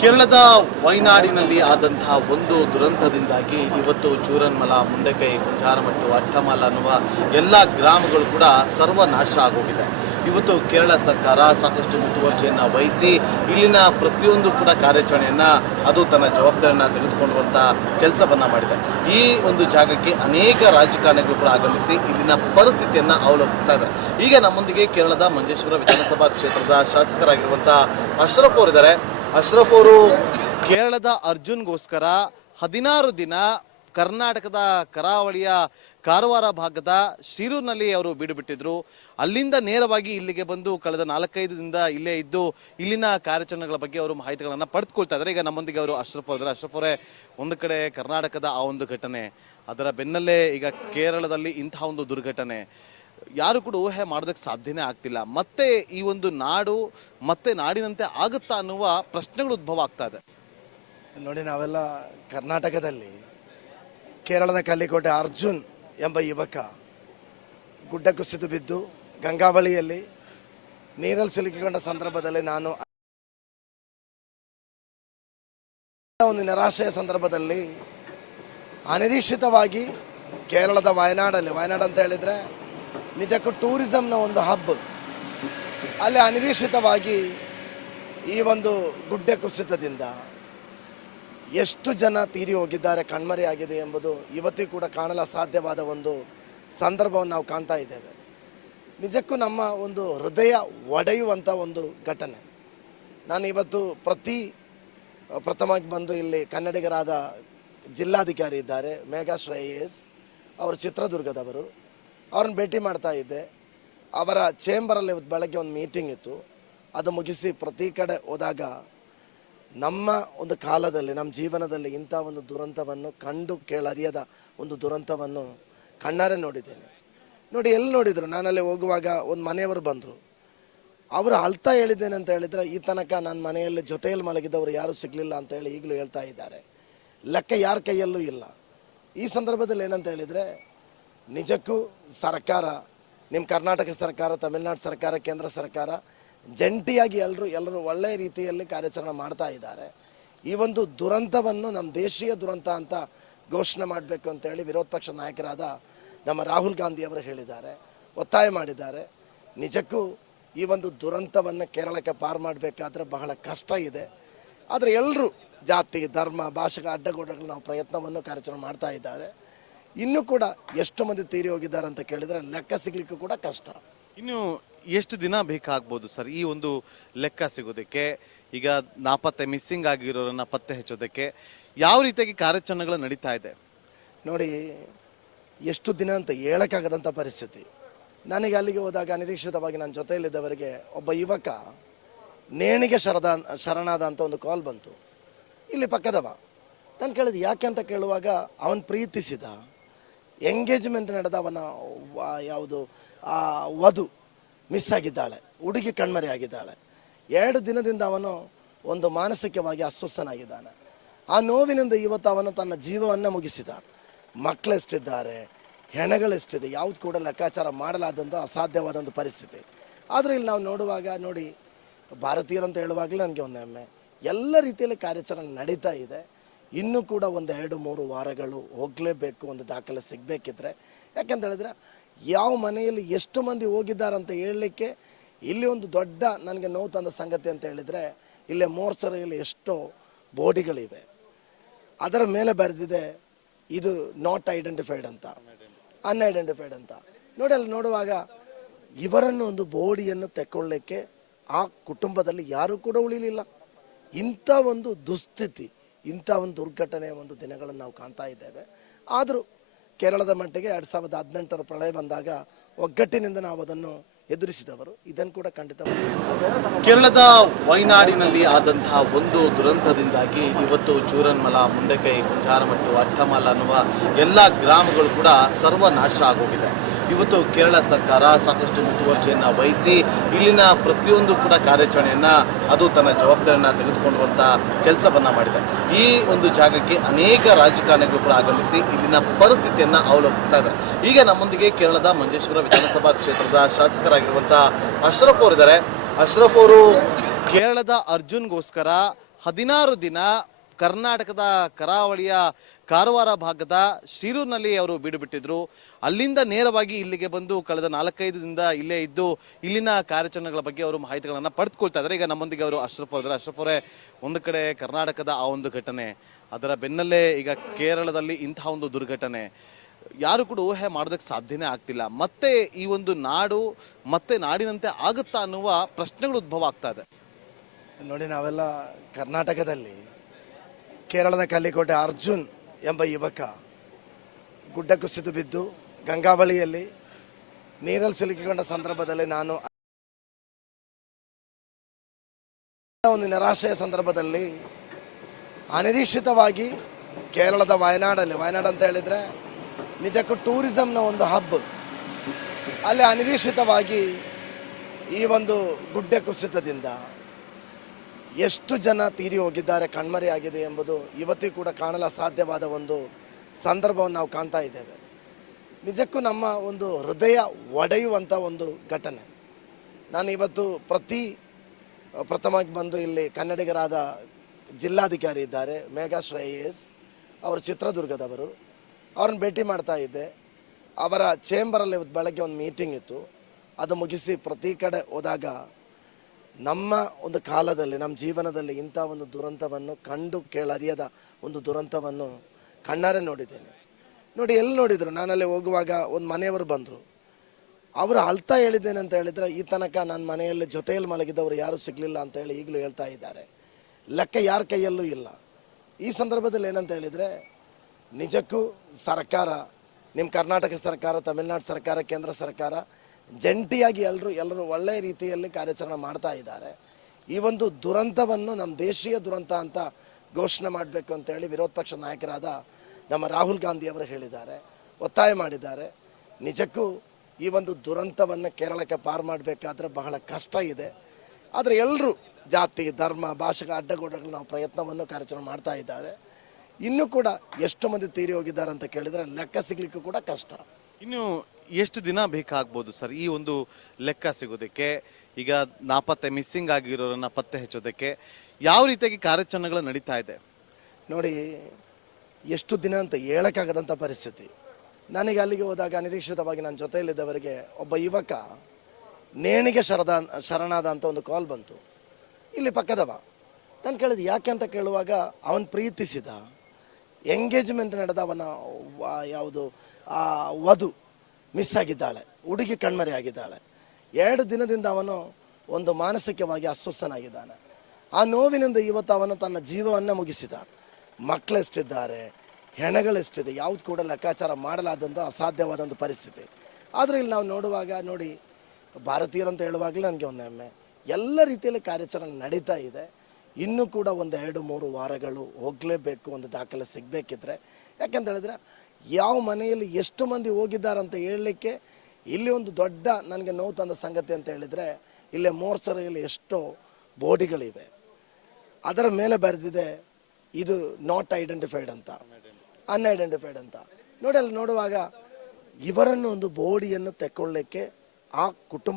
ಕೇರಳದ ವಯನಾಡಿನಲ್ಲಿ ಆದಂತಹ ಒಂದು ದುರಂತದಿಂದಾಗಿ ಇವತ್ತು ಚೂರನ್ಮಲ, ಮುಂಡಕೈ, ಕುಂಜಾರಮಟ್ಟು, ಅಟ್ಟಮಲ ಅನ್ನುವ ಎಲ್ಲ ಗ್ರಾಮಗಳು ಕೂಡ ಸರ್ವನಾಶ ಆಗೋಗಿದೆ. ಇವತ್ತು ಕೇರಳ ಸರ್ಕಾರ ಸಾಕಷ್ಟು ಮುತುವರ್ಜಿಯನ್ನು ವಹಿಸಿ ಇಲ್ಲಿನ ಪ್ರತಿಯೊಂದು ಕೂಡ ಕಾರ್ಯಾಚರಣೆಯನ್ನು ಅದು ತನ್ನ ಜವಾಬ್ದಾರಿಯನ್ನು ತೆಗೆದುಕೊಳ್ಳುವಂಥ ಕೆಲಸವನ್ನು ಮಾಡಿದೆ. ಈ ಒಂದು ಜಾಗಕ್ಕೆ ಅನೇಕ ರಾಜಕಾರಣಿಗಳು ಕೂಡ ಆಗಮಿಸಿ ಇಲ್ಲಿನ ಪರಿಸ್ಥಿತಿಯನ್ನು ಅವಲೋಕಿಸ್ತಾ ಇದ್ದಾರೆ. ಈಗ ನಮ್ಮೊಂದಿಗೆ ಕೇರಳದ ಮಂಜೇಶ್ವರ ವಿಧಾನಸಭಾ ಕ್ಷೇತ್ರದ ಶಾಸಕರಾಗಿರುವಂಥ ಅಶ್ರಫ್ ಅವರು ಇದ್ದಾರೆ. ಅಶ್ರಫ್ ಅವರು ಕೇರಳದ ಅರ್ಜುನ್ಗೋಸ್ಕರ 16 ದಿನ ಕರ್ನಾಟಕದ ಕರಾವಳಿಯ ಕಾರವಾರ ಭಾಗದ ಶಿರೂರಿನಲ್ಲಿ ಅವರು ಬೀಡು ಬಿಟ್ಟಿದ್ರು. ಅಲ್ಲಿಂದ ನೇರವಾಗಿ ಇಲ್ಲಿಗೆ ಬಂದು ಕಳೆದ 4-5 ದಿನದಿಂದ ಇಲ್ಲೇ ಇದ್ದು ಇಲ್ಲಿನ ಕಾರ್ಯಾಚರಣೆಗಳ ಬಗ್ಗೆ ಅವರು ಮಾಹಿತಿಗಳನ್ನು ಪಡೆದುಕೊಳ್ತಾ ಇದ್ದಾರೆ. ಈಗ ನಮ್ಮೊಂದಿಗೆ ಅವರು ಅಶ್ರಫ್ ಅವರಿದ್ದಾರೆ. ಅಶ್ರಫ್ ಅವರೇ, ಒಂದು ಕಡೆ ಕರ್ನಾಟಕದ ಆ ಒಂದು ಘಟನೆ, ಅದರ ಬೆನ್ನಲ್ಲೇ ಈಗ ಕೇರಳದಲ್ಲಿ ಇಂತಹ ಒಂದು ದುರ್ಘಟನೆ ಯಾರು ಕೂಡ ಊಹೆ ಮಾಡೋದಕ್ಕೆ ಸಾಧ್ಯನೇ ಆಗ್ತಿಲ್ಲ. ಮತ್ತೆ ಈ ಒಂದು ನಾಡು ಮತ್ತೆ ನಾಡಿನಂತೆ ಆಗುತ್ತಾ ಅನ್ನುವ ಪ್ರಶ್ನೆಗಳು ಉದ್ಭವ ಆಗ್ತಾ ಇದೆ. ನೋಡಿ, ನಾವೆಲ್ಲ ಕರ್ನಾಟಕದಲ್ಲಿ ಕೇರಳದ ಕಲ್ಲಿಕೋಟೆ ಅರ್ಜುನ್ ಎಂಬ ಯುವಕ ಗುಡ್ಡ ಕುಸಿದು ಬಿದ್ದು ಗಂಗಾವಳಿಯಲ್ಲಿ ನೀರಲ್ಲಿ ಸಿಲುಕಿಕೊಂಡ ಸಂದರ್ಭದಲ್ಲಿ ನಾನು ಒಂದು ನಿರಾಶೆಯ ಸಂದರ್ಭದಲ್ಲಿ ಅನಿರೀಕ್ಷಿತವಾಗಿ ಕೇರಳದ ವಯನಾಡು ಅಂತ ಹೇಳಿದರೆ ನಿಜಕ್ಕೂ ಟೂರಿಸಂನ ಒಂದು ಹಬ್, ಅಲ್ಲಿ ಅನಿರೀಕ್ಷಿತವಾಗಿ ಈ ಒಂದು ಗುಡ್ಡೆ ಕುಸಿತದಿಂದ ಎಷ್ಟು ಜನ ತೀರಿ ಹೋಗಿದ್ದಾರೆ, ಕಣ್ಮರೆಯಾಗಿದೆ ಎಂಬುದು ಇವತ್ತಿಗೂ ಕೂಡ ಕಾಣಲು ಅಸಾಧ್ಯವಾದ ಒಂದು ಸಂದರ್ಭವನ್ನು ನಾವು ಕಾಣ್ತಾ ಇದ್ದೇವೆ. ನಿಜಕ್ಕೂ ನಮ್ಮ ಒಂದು ಹೃದಯ ಒಡೆಯುವಂಥ ಒಂದು ಘಟನೆ. ನಾನು ಇವತ್ತು ಪ್ರಥಮವಾಗಿ ಬಂದು ಇಲ್ಲಿ ಕನ್ನಡಿಗರಾದ ಜಿಲ್ಲಾಧಿಕಾರಿ ಇದ್ದಾರೆ, ಮೇಘಾಶ್ರೀ IAS, ಅವರು ಚಿತ್ರದುರ್ಗದವರು, ಅವ್ರನ್ನ ಭೇಟಿ ಮಾಡ್ತಾ ಇದ್ದೆ. ಅವರ ಚೇಂಬರಲ್ಲಿ ಬೆಳಗ್ಗೆ ಒಂದು ಮೀಟಿಂಗ್ ಇತ್ತು. ಅದು ಮುಗಿಸಿ ಪ್ರತಿ ಕಡೆ ಹೋದಾಗ ನಮ್ಮ ಒಂದು ಕಾಲದಲ್ಲಿ, ನಮ್ಮ ಜೀವನದಲ್ಲಿ ಇಂಥ ಒಂದು ದುರಂತವನ್ನು ಕಂಡು ಕೇಳರಿಯದ ಒಂದು ದುರಂತವನ್ನು ಕಣ್ಣಾರೆ ನೋಡಿದ್ದೇನೆ. ನೋಡಿ, ಎಲ್ಲಿ ನೋಡಿದ್ರು, ನಾನಲ್ಲಿ ಹೋಗುವಾಗ ಒಂದು ಮನೆಯವರು ಬಂದರು. ಅವರು ಅಳ್ತಾ ಹೇಳಿದ್ದೇನೆ ಅಂತ ಹೇಳಿದರೆ, ಈ ತನಕ ನನ್ನ ಮನೆಯಲ್ಲಿ ಜೊತೆಯಲ್ಲಿ ಮಲಗಿದವರು ಯಾರೂ ಸಿಗಲಿಲ್ಲ ಅಂತ ಹೇಳಿ ಈಗಲೂ ಹೇಳ್ತಾ ಇದ್ದಾರೆ. ಲೆಕ್ಕ ಯಾರ ಕೈಯಲ್ಲೂ ಇಲ್ಲ. ಈ ಸಂದರ್ಭದಲ್ಲಿ ಏನಂತ ಹೇಳಿದರೆ, ನಿಜಕ್ಕೂ ಸರ್ಕಾರ, ನಿಮ್ಮ ಕರ್ನಾಟಕ ಸರ್ಕಾರ, ತಮಿಳುನಾಡು ಸರ್ಕಾರ, ಕೇಂದ್ರ ಸರ್ಕಾರ ಜಂಟಿಯಾಗಿ ಎಲ್ಲರೂ ಒಳ್ಳೆಯ ರೀತಿಯಲ್ಲಿ ಕಾರ್ಯಾಚರಣೆ ಮಾಡ್ತಾ ಇದ್ದಾರೆ. ಈ ಒಂದು ದುರಂತವನ್ನು ನಮ್ಮ ದೇಶೀಯ ದುರಂತ ಅಂತ ಘೋಷಣೆ ಮಾಡಬೇಕು ಅಂತೇಳಿ ವಿರೋಧ ಪಕ್ಷ ನಾಯಕರಾದ ನಮ್ಮ ರಾಹುಲ್ ಗಾಂಧಿ ಅವರು ಹೇಳಿದ್ದಾರೆ, ಒತ್ತಾಯ ಮಾಡಿದ್ದಾರೆ. ನಿಜಕ್ಕೂ ಈ ಒಂದು ದುರಂತವನ್ನು ಕೇರಳಕ್ಕೆ ಪಾರು ಮಾಡಬೇಕಾದ್ರೆ ಬಹಳ ಕಷ್ಟ ಇದೆ. ಆದರೆ ಎಲ್ಲರೂ ಜಾತಿ, ಧರ್ಮ, ಭಾಷೆಗಳ ಅಡ್ಡಗೋಡೆಗಳು ನಾವು ಪ್ರಯತ್ನವನ್ನು ಕಾರ್ಯಾಚರಣೆ ಮಾಡ್ತಾ ಇದ್ದಾರೆ. ಇನ್ನೂ ಕೂಡ ಎಷ್ಟು ಮಂದಿ ತೀರಿ ಹೋಗಿದ್ದಾರೆ ಅಂತ ಕೇಳಿದರೆ ಲೆಕ್ಕ ಸಿಗ್ಲಿಕ್ಕೂ ಕೂಡ ಕಷ್ಟ. ಇನ್ನು ಎಷ್ಟು ದಿನ ಬೇಕಾಗ್ಬೋದು ಸರ್ ಈ ಒಂದು ಲೆಕ್ಕ ಸಿಗೋದಕ್ಕೆ? ಈಗ ನಾಪತ್ತೆ, ಮಿಸ್ಸಿಂಗ್ ಆಗಿರೋರನ್ನ ಪತ್ತೆ ಹಚ್ಚೋದಕ್ಕೆ ಯಾವ ರೀತಿಯಾಗಿ ಕಾರ್ಯಾಚರಣೆಗಳು ನಡೀತಾ ಇದೆ? ನೋಡಿ, ಎಷ್ಟು ದಿನ ಅಂತ ಹೇಳಕ್ಕಾಗದಂಥ ಪರಿಸ್ಥಿತಿ. ನನಗೆ ಅಲ್ಲಿಗೆ ಹೋದಾಗ ಅನಿರೀಕ್ಷಿತವಾಗಿ ನನ್ನ ಜೊತೆಯಲ್ಲಿದ್ದವರಿಗೆ ಒಬ್ಬ ಯುವಕ ನೇಣಿಗೆ ಶರಣಾದ ಅಂತ ಒಂದು ಕಾಲ್ ಬಂತು. ಇಲ್ಲಿ ಪಕ್ಕದವ. ನಾನು ಕೇಳಿದೆ ಯಾಕೆ ಅಂತ ಕೇಳುವಾಗ, ಅವನು ಪ್ರೀತಿಸಿದ, ಎಂಗೇಜ್ಮೆಂಟ್ ನಡೆದ ಅವನ ವಧು ಮಿಸ್ ಆಗಿದ್ದಾಳೆ, ಹುಡುಗಿ ಕಣ್ಮರೆ ಆಗಿದ್ದಾಳೆ. 2 ದಿನದಿಂದ ಅವನು ಒಂದು ಮಾನಸಿಕವಾಗಿ ಅಸ್ವಸ್ಥನಾಗಿದ್ದಾನೆ. ಆ ನೋವಿನಿಂದ ಇವತ್ತು ಅವನು ತನ್ನ ಜೀವವನ್ನು ಮುಗಿಸಿದ. ಮಕ್ಕಳೆಷ್ಟಿದ್ದಾರೆ, ಹೆಣಗಳೆಷ್ಟಿದೆ, ಯಾವುದು ಕೂಡ ಲೆಕ್ಕಾಚಾರ ಮಾಡಲಾದಂಥ ಅಸಾಧ್ಯವಾದಂಥ ಪರಿಸ್ಥಿತಿ. ಆದರೂ ಇಲ್ಲಿ ನಾವು ನೋಡುವಾಗ, ನೋಡಿ, ಭಾರತೀಯರಂತ ಹೇಳುವಾಗಲೇ ನನಗೆ ಒಂದು ಹೆಮ್ಮೆ. ಎಲ್ಲ ರೀತಿಯಲ್ಲಿ ಕಾರ್ಯಾಚರಣೆ ನಡೀತಾ ಇದೆ. ಇನ್ನೂ ಕೂಡ ಒಂದು 2-3 ವಾರಗಳು ಹೋಗಲೇಬೇಕು, ಒಂದು ದಾಖಲೆ ಸಿಗಬೇಕಿದ್ರೆ. ಯಾಕೆಂತ ಹೇಳಿದ್ರೆ, ಯಾವ ಮನೆಯಲ್ಲಿ ಎಷ್ಟು ಮಂದಿ ಹೋಗಿದ್ದಾರಂತ ಹೇಳಲಿಕ್ಕೆ ಇಲ್ಲಿ ಒಂದು ದೊಡ್ಡ ನನಗೆ ನೋವು ತಂದ ಸಂಗತಿ ಅಂತ ಹೇಳಿದರೆ, ಇಲ್ಲೇ ಮೋರ್ಚರಿಯಲ್ಲಿ ಎಷ್ಟೋ ಬೋಡಿಗಳಿವೆ, ಅದರ ಮೇಲೆ ಬರೆದಿದೆ ಇದು ನಾಟ್ ಐಡೆಂಟಿಫೈಡ್ ಅಂತ, ಅನ್ಐಡೆಂಟಿಫೈಡ್ ಅಂತ. ನೋಡಿ, ಅಲ್ಲಿ ನೋಡುವಾಗ ಇವರನ್ನು ಒಂದು ಬೋಡಿಯನ್ನು ತೆಕ್ಕೊಳ್ಳಿಕ್ಕೆ ಆ ಕುಟುಂಬದಲ್ಲಿ ಯಾರೂ ಕೂಡ ಉಳಿಲಿಲ್ಲ. ಇಂಥ ಒಂದು ದುಸ್ಥಿತಿ, ಇಂಥ ಒಂದು ದುರ್ಘಟನೆಯ ಒಂದು ದಿನಗಳನ್ನು ನಾವು ಕಾಣ್ತಾ ಇದ್ದೇವೆ. ಆದರೂ ಕೇರಳದ ಮಟ್ಟಿಗೆ 2018ರ ಪ್ರಳಯ ಬಂದಾಗ ಒಗ್ಗಟ್ಟಿನಿಂದ ನಾವು ಅದನ್ನು ಎದುರಿಸಿದವರು. ಇದನ್ನು ಕೂಡ ಖಂಡಿತ. ಕೇರಳದ ವಯನಾಡಿನಲ್ಲಿ ಆದಂತಹ ಒಂದು ದುರಂತದಿಂದಾಗಿ ಇವತ್ತು ಚೂರನ್ಮಲ, ಮುಂಡಕೈ, ಕುಂಜಾರಮಟ್ಟು, ಅಟ್ಟಮಲ ಅನ್ನುವ ಎಲ್ಲ ಗ್ರಾಮಗಳು ಕೂಡ ಸರ್ವನಾಶ ಆಗೋಗಿದೆ. ಇವತ್ತು ಕೇರಳ ಸರ್ಕಾರ ಸಾಕಷ್ಟು ಮುತುವರ್ಜಿಯನ್ನು ವಹಿಸಿ ಇಲ್ಲಿನ ಪ್ರತಿಯೊಂದು ಕೂಡ ಕಾರ್ಯಾಚರಣೆಯನ್ನು ಅದು ತನ್ನ ಜವಾಬ್ದಾರಿಯನ್ನು ತೆಗೆದುಕೊಳ್ಳುವಂಥ ಕೆಲಸವನ್ನು ಮಾಡಿದೆ. ಈ ಒಂದು ಜಾಗಕ್ಕೆ ಅನೇಕ ರಾಜಕಾರಣಿಗಳು ಕೂಡ ಆಗಮಿಸಿ ಇಲ್ಲಿನ ಪರಿಸ್ಥಿತಿಯನ್ನು ಅವಲೋಕಿಸ್ತಾ ಇದ್ದಾರೆ. ಈಗ ನಮ್ಮೊಂದಿಗೆ ಕೇರಳದ ಮಂಜೇಶ್ವರ ವಿಧಾನಸಭಾ ಕ್ಷೇತ್ರದ ಶಾಸಕರಾಗಿರುವಂಥ ಅಶ್ರಫ್ ಅವರು ಇದ್ದಾರೆ. ಅಶ್ರಫ್ ಅವರು, ಕೇರಳದ ಅರ್ಜುನ್ಗೋಸ್ಕರ 16 ದಿನ ಕರ್ನಾಟಕದ ಕರಾವಳಿಯ ಕಾರವಾರ ಭಾಗದ ಶಿರೂರಿನಲ್ಲಿ ಅವರು ಬೀಡು ಬಿಟ್ಟಿದ್ರು. ಅಲ್ಲಿಂದ ನೇರವಾಗಿ ಇಲ್ಲಿಗೆ ಬಂದು ಕಳೆದ 4-5 ದಿನದಿಂದ ಇಲ್ಲೇ ಇದ್ದು ಇಲ್ಲಿನ ಕಾರ್ಯಾಚರಣೆಗಳ ಬಗ್ಗೆ ಅವರು ಮಾಹಿತಿಗಳನ್ನು ಪಡೆದುಕೊಳ್ತಾ ಇದ್ದಾರೆ. ಈಗ ನಮ್ಮೊಂದಿಗೆ ಅವರು ಅಶ್ರಫ್ ಅವರ. ಅಶ್ರಫ್ ಅವರೇ, ಒಂದು ಕಡೆ ಕರ್ನಾಟಕದ ಆ ಒಂದು ಘಟನೆ, ಅದರ ಬೆನ್ನಲ್ಲೇ ಈಗ ಕೇರಳದಲ್ಲಿ ಇಂತಹ ಒಂದು ದುರ್ಘಟನೆ, ಯಾರು ಕೂಡ ಊಹೆ ಮಾಡೋದಕ್ಕೆ ಸಾಧ್ಯನೇ ಆಗ್ತಿಲ್ಲ. ಮತ್ತೆ ಈ ಒಂದು ನಾಡು ಮತ್ತೆ ನಾಡಿನಂತೆ ಆಗುತ್ತಾ ಅನ್ನುವ ಪ್ರಶ್ನೆಗಳು ಉದ್ಭವ ಆಗ್ತಾ ಇದೆ. ನೋಡಿ, ನಾವೆಲ್ಲ ಕರ್ನಾಟಕದಲ್ಲಿ ಕೇರಳದ ಕಲ್ಲಿಕೋಟೆ ಅರ್ಜುನ್ ಎಂಬ ಯುವಕ ಗುಡ್ಡ ಕುಸಿದು ಬಿದ್ದು ಗಂಗಾವಳಿಯಲ್ಲಿ ನೀರಲ್ಲಿ ಸಿಲುಕಿಕೊಂಡ ಸಂದರ್ಭದಲ್ಲಿ ನಾನು ಒಂದು ನಿರಾಶೆಯ ಸಂದರ್ಭದಲ್ಲಿ ಅನಿರೀಕ್ಷಿತವಾಗಿ ಕೇರಳದ ವಯನಾಡು ಅಂತ ಹೇಳಿದರೆ ನಿಜಕ್ಕೂ ಟೂರಿಸಂನ ಒಂದು ಹಬ್, ಅಲ್ಲಿ ಅನಿರೀಕ್ಷಿತವಾಗಿ ಈ ಒಂದು ಗುಡ್ಡ ಕುಸಿತದಿಂದ ಎಷ್ಟು ಜನ ತೀರಿ ಹೋಗಿದ್ದಾರೆ, ಕಣ್ಮರೆಯಾಗಿದೆ ಎಂಬುದು ಇವತ್ತಿಗೂ ಕೂಡ ಕಾಣಲು ಅಸಾಧ್ಯವಾದ ಒಂದು ಸಂದರ್ಭವನ್ನು ನಾವು ಕಾಣ್ತಾ ಇದ್ದೇವೆ. ನಿಜಕ್ಕೂ ನಮ್ಮ ಒಂದು ಹೃದಯ ಒಡೆಯುವಂಥ ಒಂದು ಘಟನೆ. ನಾನು ಇವತ್ತು ಪ್ರಥಮವಾಗಿ ಬಂದು ಇಲ್ಲಿ ಕನ್ನಡಿಗರಾದ ಜಿಲ್ಲಾಧಿಕಾರಿ ಇದ್ದಾರೆ, ಮೇಘಾಶ್ರೀ IAS, ಅವರು ಚಿತ್ರದುರ್ಗದವರು, ಅವ್ರನ್ನ ಭೇಟಿ ಮಾಡ್ತಾ ಇದ್ದೆ. ಅವರ ಚೇಂಬರಲ್ಲಿ ಬೆಳಗ್ಗೆ ಒಂದು ಮೀಟಿಂಗ್ ಇತ್ತು. ಅದು ಮುಗಿಸಿ ಪ್ರತಿ ಕಡೆ ಹೋದಾಗ ನಮ್ಮ ಒಂದು ಕಾಲದಲ್ಲಿ, ನಮ್ಮ ಜೀವನದಲ್ಲಿ ಇಂಥ ಒಂದು ದುರಂತವನ್ನು ಕಂಡು ಕೇಳರಿಯದ ಒಂದು ದುರಂತವನ್ನು ಕಣ್ಣಾರೆ ನೋಡಿದ್ದೇನೆ. ನೋಡಿ, ಎಲ್ಲಿ ನೋಡಿದ್ರು, ನಾನಲ್ಲಿ ಹೋಗುವಾಗ ಒಂದು ಮನೆಯವರು ಬಂದರು. ಅವರು ಅಳ್ತಾ ಹೇಳಿದ್ದೇನೆ ಅಂತ ಹೇಳಿದರೆ, ಈ ತನಕ ನನ್ನ ಮನೆಯಲ್ಲಿ ಜೊತೆಯಲ್ಲಿ ಮಲಗಿದವರು ಯಾರೂ ಸಿಗಲಿಲ್ಲ ಅಂತ ಹೇಳಿ ಈಗಲೂ ಹೇಳ್ತಾ ಇದ್ದಾರೆ. ಲೆಕ್ಕ ಯಾರ ಕೈಯಲ್ಲೂ ಇಲ್ಲ. ಈ ಸಂದರ್ಭದಲ್ಲಿ ಏನಂತ ಹೇಳಿದರೆ, ನಿಜಕ್ಕೂ ಸರ್ಕಾರ, ನಿಮ್ಮ ಕರ್ನಾಟಕ ಸರ್ಕಾರ, ತಮಿಳುನಾಡು ಸರ್ಕಾರ, ಕೇಂದ್ರ ಸರ್ಕಾರ ಜಂಟಿಯಾಗಿ ಎಲ್ಲರೂ ಒಳ್ಳೆಯ ರೀತಿಯಲ್ಲಿ ಕಾರ್ಯಾಚರಣೆ ಮಾಡ್ತಾ ಇದ್ದಾರೆ. ಈ ಒಂದು ದುರಂತವನ್ನು ನಮ್ಮ ದೇಶೀಯ ದುರಂತ ಅಂತ ಘೋಷಣೆ ಮಾಡಬೇಕು ಅಂತೇಳಿ ವಿರೋಧ ಪಕ್ಷ ನಾಯಕರಾದ ನಮ್ಮ ರಾಹುಲ್ ಗಾಂಧಿ ಅವರು ಹೇಳಿದ್ದಾರೆ, ಒತ್ತಾಯ ಮಾಡಿದ್ದಾರೆ. ನಿಜಕ್ಕೂ ಈ ಒಂದು ದುರಂತವನ್ನು ಕೇರಳಕ್ಕೆ ಪಾರು ಮಾಡಬೇಕಾದ್ರೆ ಬಹಳ ಕಷ್ಟ ಇದೆ. ಆದರೆ ಎಲ್ಲರೂ ಜಾತಿ, ಧರ್ಮ, ಭಾಷೆಗಳ ಅಡ್ಡಗೋಡೆಗಳು ನಾವು ಪ್ರಯತ್ನವನ್ನು ಕಾರ್ಯಾಚರಣೆ ಮಾಡ್ತಾ ಇದ್ದಾರೆ. ಇನ್ನೂ ಕೂಡ ಎಷ್ಟು ಮಂದಿ ತೀರಿ ಹೋಗಿದ್ದಾರೆ ಅಂತ ಕೇಳಿದರೆ ಲೆಕ್ಕ ಸಿಗ್ಲಿಕ್ಕೂ ಕೂಡ ಕಷ್ಟ. ಇನ್ನು ಎಷ್ಟು ದಿನ ಬೇಕಾಗ್ಬೋದು ಸರ್ ಈ ಒಂದು ಲೆಕ್ಕ ಸಿಗೋದಕ್ಕೆ? ಈಗ ನಾಪತ್ತೆ, ಮಿಸ್ಸಿಂಗ್ ಆಗಿರೋರನ್ನ ಪತ್ತೆ ಹಚ್ಚೋದಕ್ಕೆ ಯಾವ ರೀತಿಯಾಗಿ ಕಾರ್ಯಾಚರಣೆಗಳು ನಡೀತಾ ಇದೆ? ನೋಡಿ, ಎಷ್ಟು ದಿನ ಅಂತ ಹೇಳಕ್ಕಾಗದಂಥ ಪರಿಸ್ಥಿತಿ. ನನಗೆ ಅಲ್ಲಿಗೆ ಹೋದಾಗ ಅನಿರೀಕ್ಷಿತವಾಗಿ ನನ್ನ ಜೊತೆಯಲ್ಲಿದ್ದವರಿಗೆ ಒಬ್ಬ ಯುವಕ ನೇಣಿಗೆ ಶರಣಾದ ಅಂತ ಒಂದು ಕಾಲ್ ಬಂತು, ಇಲ್ಲಿ ಪಕ್ಕದವ. ನಾನು ಕೇಳಿದೆ ಯಾಕೆ ಅಂತ ಕೇಳುವಾಗ, ಅವನು ಪ್ರೀತಿಸಿದ, ಎಂಗೇಜ್ಮೆಂಟ್ ನಡೆದ ಅವನ ಯಾವುದು ವಧು ಮಿಸ್ ಆಗಿದ್ದಾಳೆ, ಹುಡುಗಿ ಕಣ್ಮರೆ ಆಗಿದ್ದಾಳೆ. 2 ದಿನದಿಂದ ಅವನು ಒಂದು ಮಾನಸಿಕವಾಗಿ ಅಸ್ವಸ್ಥನಾಗಿದ್ದಾನೆ. ಆ ನೋವಿನಿಂದ ಇವತ್ತು ಅವನು ತನ್ನ ಜೀವವನ್ನು ಮುಗಿಸಿದ. ಮಕ್ಕಳೆಷ್ಟಿದ್ದಾರೆ, ಹೆಣಗಳೆಷ್ಟಿದೆ, ಯಾವ್ದು ಕೂಡ ಲೆಕ್ಕಾಚಾರ ಮಾಡಲಾದಂಥ ಅಸಾಧ್ಯವಾದಂಥ ಪರಿಸ್ಥಿತಿ. ಆದರೂ ಇಲ್ಲಿ ನಾವು ನೋಡುವಾಗ, ನೋಡಿ, ಭಾರತೀಯರು ಅಂತ ಹೇಳುವಾಗಲೇ ನನಗೆ ಒಂದು ಹೆಮ್ಮೆ. ಎಲ್ಲ ರೀತಿಯಲ್ಲಿ ಕಾರ್ಯಾಚರಣೆ ನಡೀತಾ ಇದೆ. ಇನ್ನೂ ಕೂಡ ಒಂದು 2-3 ವಾರಗಳು ಹೋಗಲೇಬೇಕು, ಒಂದು ದಾಖಲೆ ಸಿಗಬೇಕಿದ್ರೆ. ಯಾಕೆಂತ ಹೇಳಿದ್ರೆ, ಯಾವ ಮನೆಯಲ್ಲಿ ಎಷ್ಟು ಮಂದಿ ಹೋಗಿದ್ದಾರಂತ ಹೇಳಲಿಕ್ಕೆ ಇಲ್ಲಿ ಒಂದು ದೊಡ್ಡ ನನಗೆ ನೋವು ತಂದ ಸಂಗತಿ ಅಂತ ಹೇಳಿದರೆ, ಇಲ್ಲೇ ಮೋರ್ಚರಿಯಲ್ಲಿ ಎಷ್ಟೋ ಬೋಡಿಗಳಿವೆ, ಅದರ ಮೇಲೆ ಬರೆದಿದೆ ಇದು ನಾಟ್ ಐಡೆಂಟಿಫೈಡ್ ಅಂತ, ಅನ್ಐಡೆಂಟಿಫೈಡ್ ಅಂತ. ನೋಡಿ, ಅಲ್ಲಿ ನೋಡುವಾಗ ಇವರನ್ನು ಒಂದು ಬೋಡಿಯನ್ನು ತೆಕ್ಕೊಳ್ಳಿಕ್ಕೆ ಆ ಕುಟುಂಬ